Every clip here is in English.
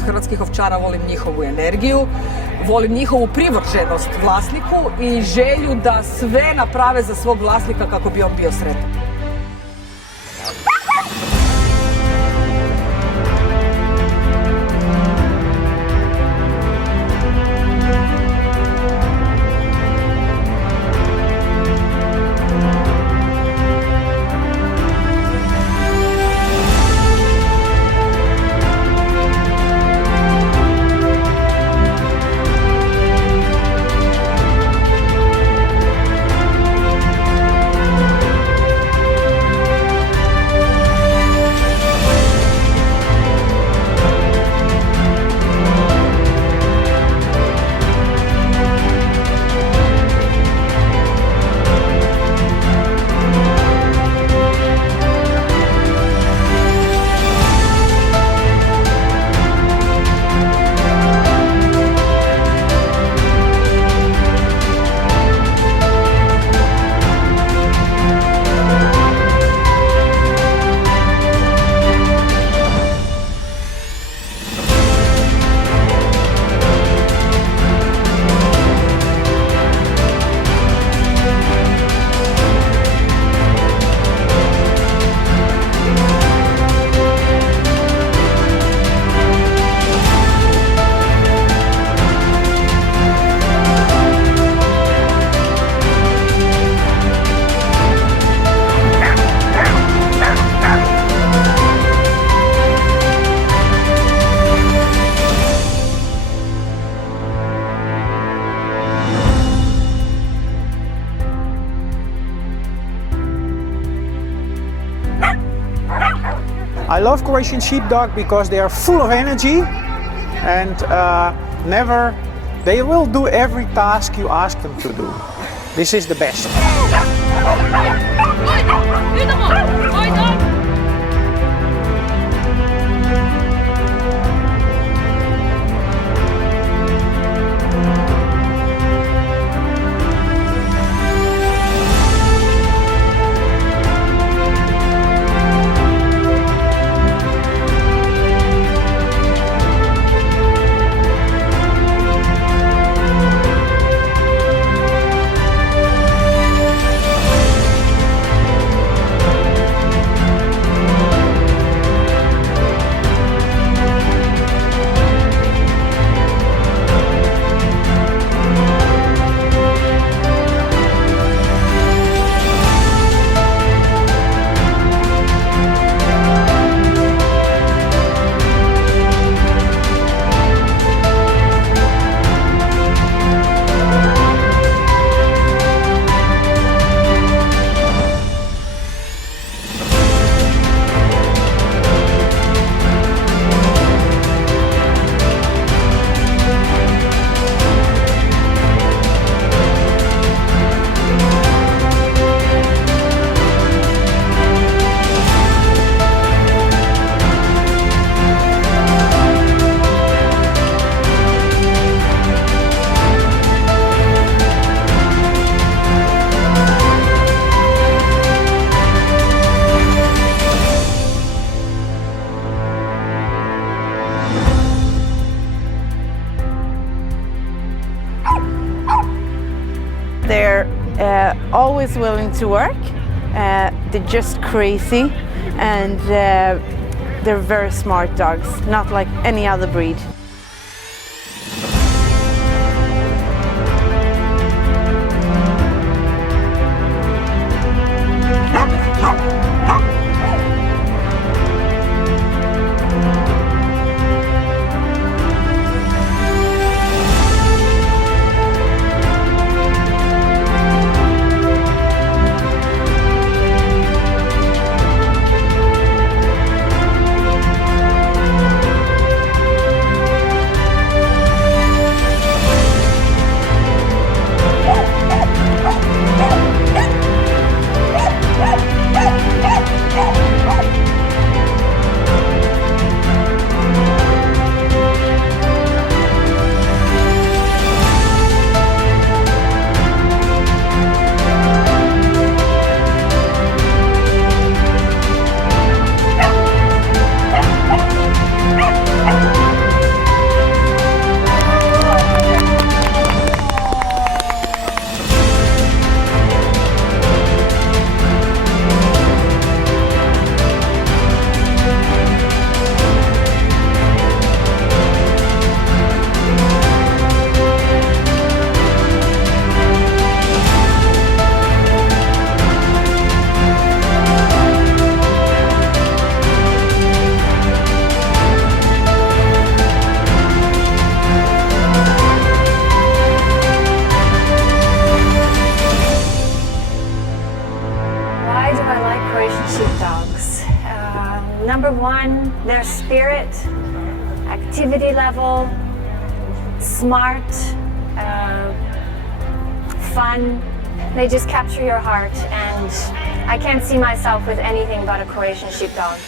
kod hrvatskih ovčara volim njihovu energiju, volim njihovu privrženost vlasniku i želju da sve naprave za svog vlasnika kako bi on bio sretan. I love Croatian Sheepdog because they are full of energy and they will do every task you ask them to do. This is the best. They're always willing to work, they're just crazy, and they're very smart dogs, not like any other breed. one-on-one, their spirit, activity level, smart, fun. They just capture your heart, and I can't see myself with anything but a Croatian sheepdog.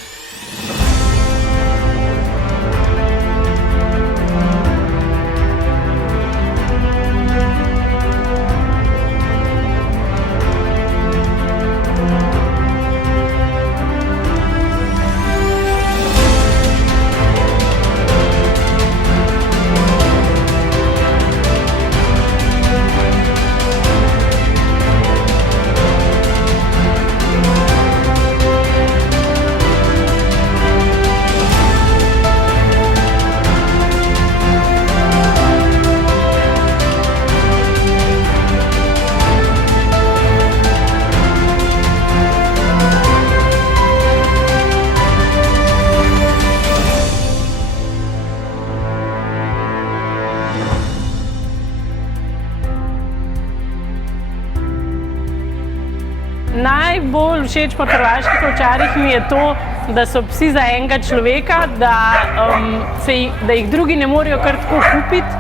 Najbolj všeč po hrvaških ovčarjih mi je to, da so psi za enega človeka, da jih drugi ne morejo kar tako kupiti.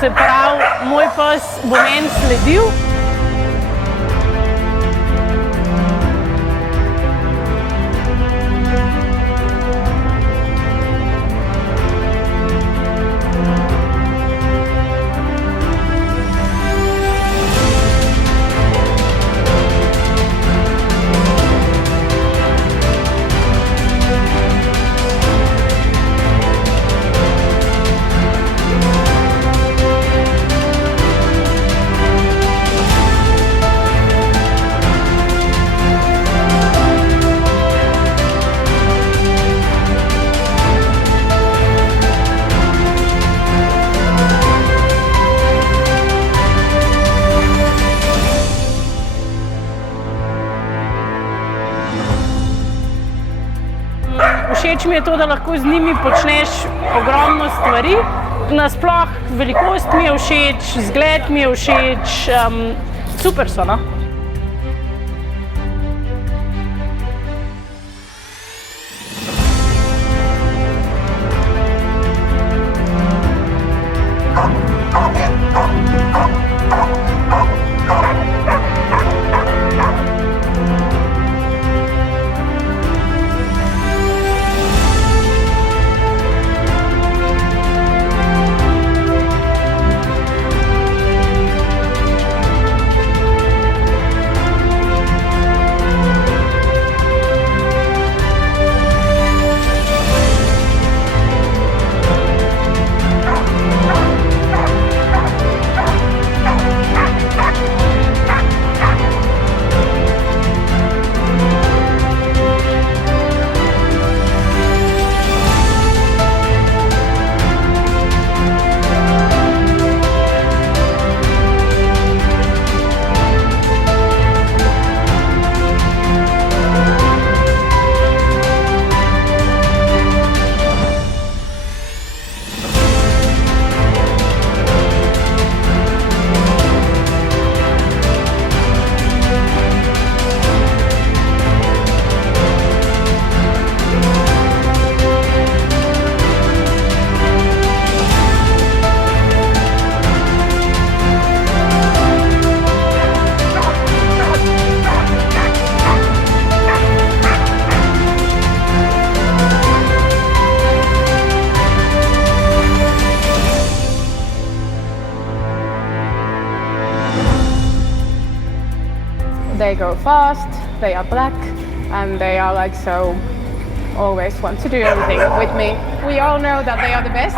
Se pravi, moj pes bo meni sledil. Všeč mi je to, da lahko z njimi počneš ogromno stvari. Nasploh velikost mi je všeč, izgled mi je všeč, super so, no. They go fast, they are black, and they are like so always want to do everything with me. We all know that they are the best.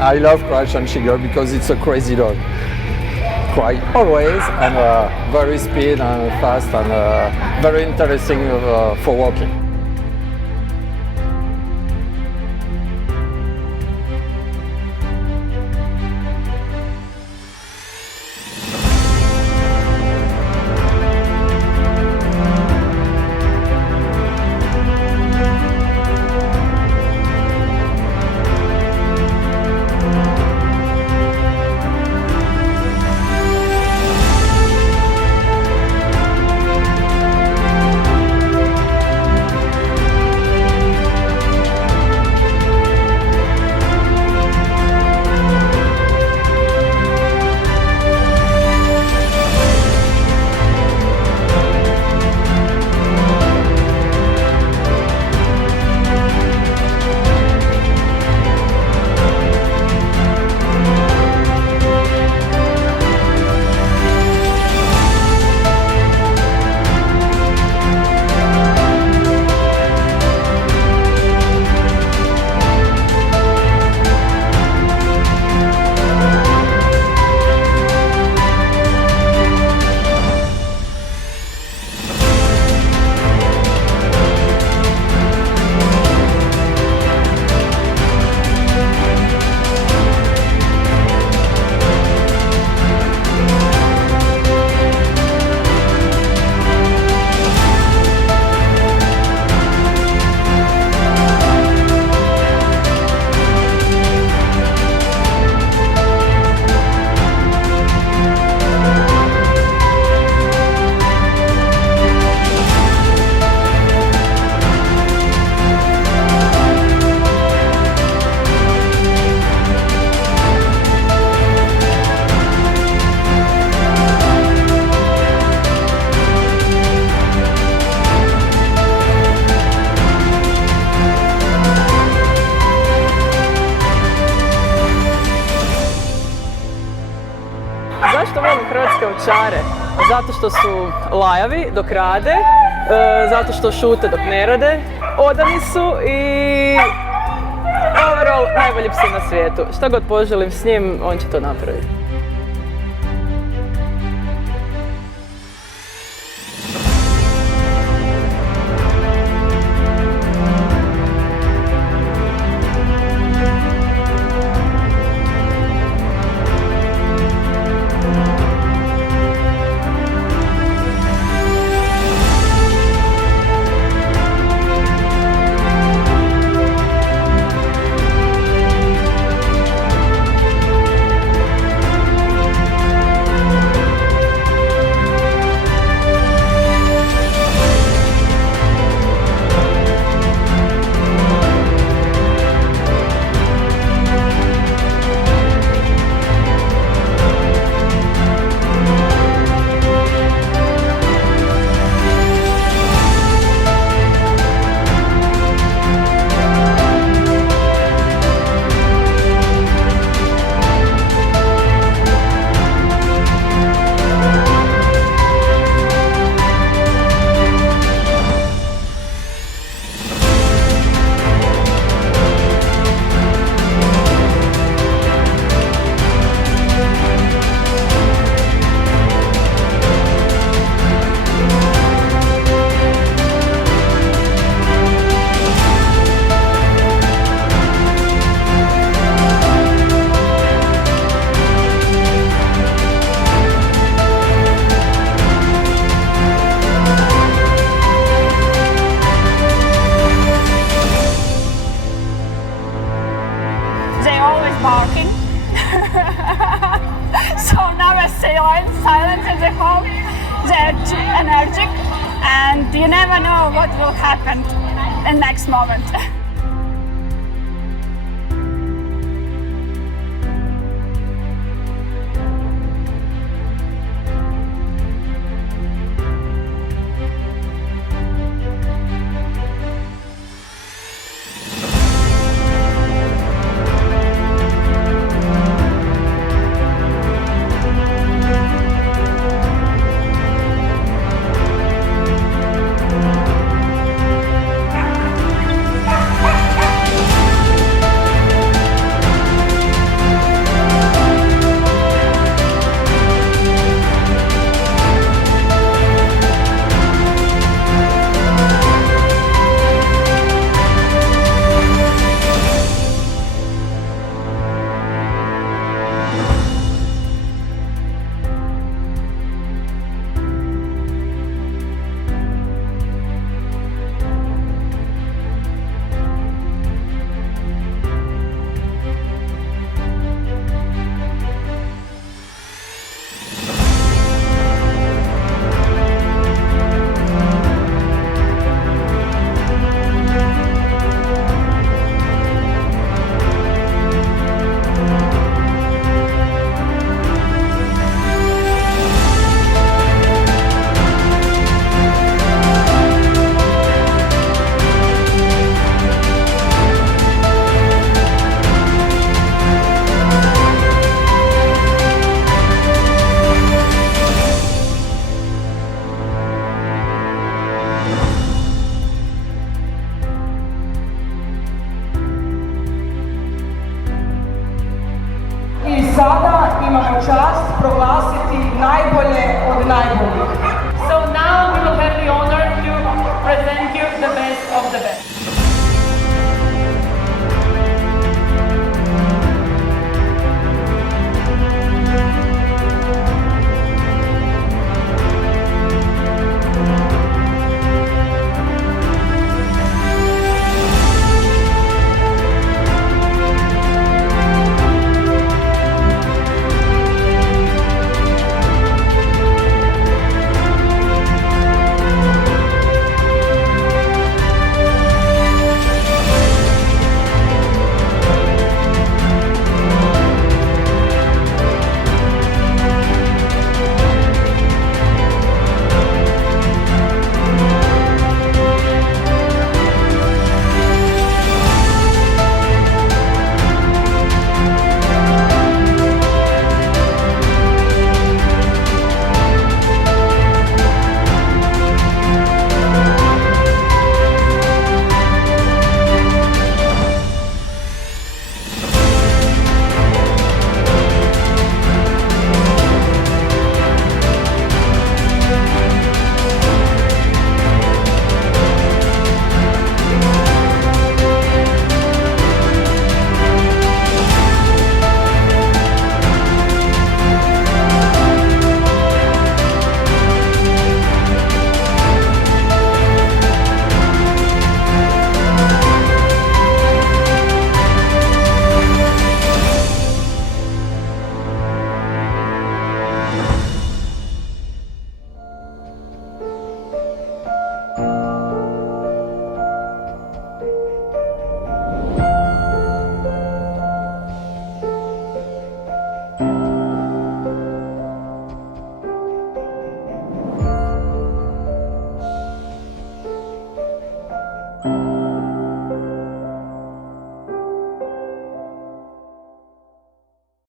I love Croatian Shigger because it's a crazy dog. Cry always and very speed and fast and very interesting for walking. Zašto volim hrvatske ovčare? Zato što su lajavi dok rade, zato što šute dok ne rade, odani su i overall najbolji psi na svijetu. Što god poželim s njim, on će to napraviti. Barking. So now I stay silent in the home. They're energetic, and you never know what will happen in next moment. najboljih. So now we will have the honor to present you the best of the best.